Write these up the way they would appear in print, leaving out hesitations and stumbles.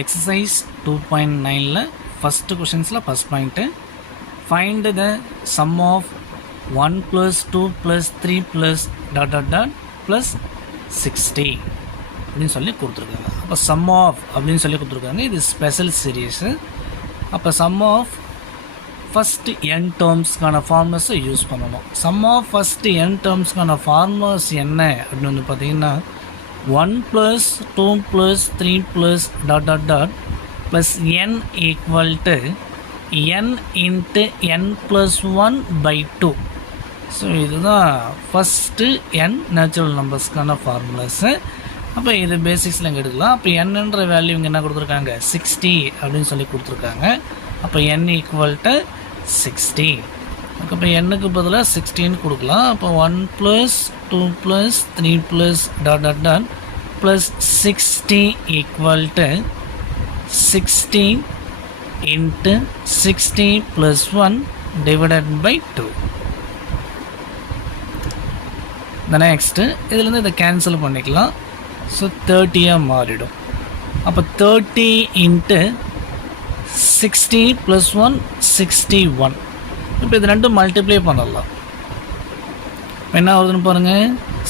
exercise 2.9 first questions first point, find the sum of 1 plus 2 plus 3 plus dot dot dot plus 60 அப்படின்னு சொல்லி கொடுத்துருக்காங்க. அப்போ sum of அப்படின்னு சொல்லி கொடுத்துருக்காங்க. இது ஸ்பெஷல் சீரீஸு. அப்போ சம் ஆஃப் ஃபஸ்ட் என் டேர்ம்ஸ்க்கான ஃபார்முலாஸை யூஸ் பண்ணணும். சம் ஆஃப் ஃபஸ்ட்டு என் டேர்ம்ஸ்க்கான ஃபார்முலாஸ் என்ன அப்படின்னு வந்து பார்த்தீங்கன்னா 1 plus 2 plus 3 plus dot dot dot plus n equal to n into n plus 1 by 2. So இதுதான் ஃபஸ்ட்டு n நேச்சுரல் நம்பர்ஸ்க்கான ஃபார்முலாஸு. அப்போ இது பேசிக்ஸில் இங்கே எடுக்கலாம். அப்போ என்னன்ற வேல்யூ இங்கே என்ன கொடுத்துருக்காங்க 60 அப்படின்னு சொல்லி கொடுத்துருக்காங்க. அப்போ n ஈக்குவல் டு 60. அப்போ n-க்கு பதிலாக 16 கொடுக்கலாம். அப்போ 1 plus 2 plus 3 plus dot dot dot plus 60 equal to 60 into 60 plus 1 divided by 2. The next இதிலிருந்து இதை கேன்சல் பண்ணிக்கலாம். ஸோ 30 மாறிடும். அப்போ 30 into 60 plus 1 61. இப்போ இது ரெண்டும் மல்டிப்ளை பண்ணலாம். என்ன வருதுன்னு பாருங்கள்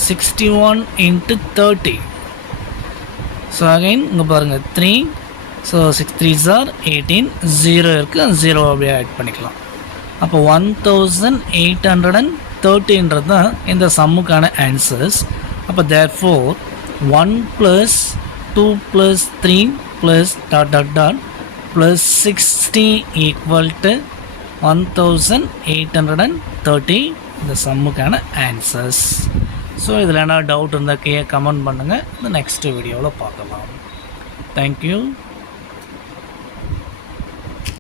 61 into 30. ஸோ அகைன் இங்கே பாருங்கள் 3. So 6 3s are 18. 0 இருக்குது, 0 அப்படியே ஆட் பண்ணிக்கலாம். அப்போ 1830ன்றது தான் இந்த சம்முக்கான ஆன்சர்ஸ். அப்போ therefore 1 plus 2 plus 3 plus dot dot dot plus 60 equal to 1830 இந்த சம்முக்கான ஆன்சர்ஸ். ஸோ இதில் என்ன டவுட் இருந்தால் கீழே கமெண்ட் பண்ணுங்கள். இந்த நெக்ஸ்ட் வீடியோவில் பார்க்கலாம். தேங்க்யூ.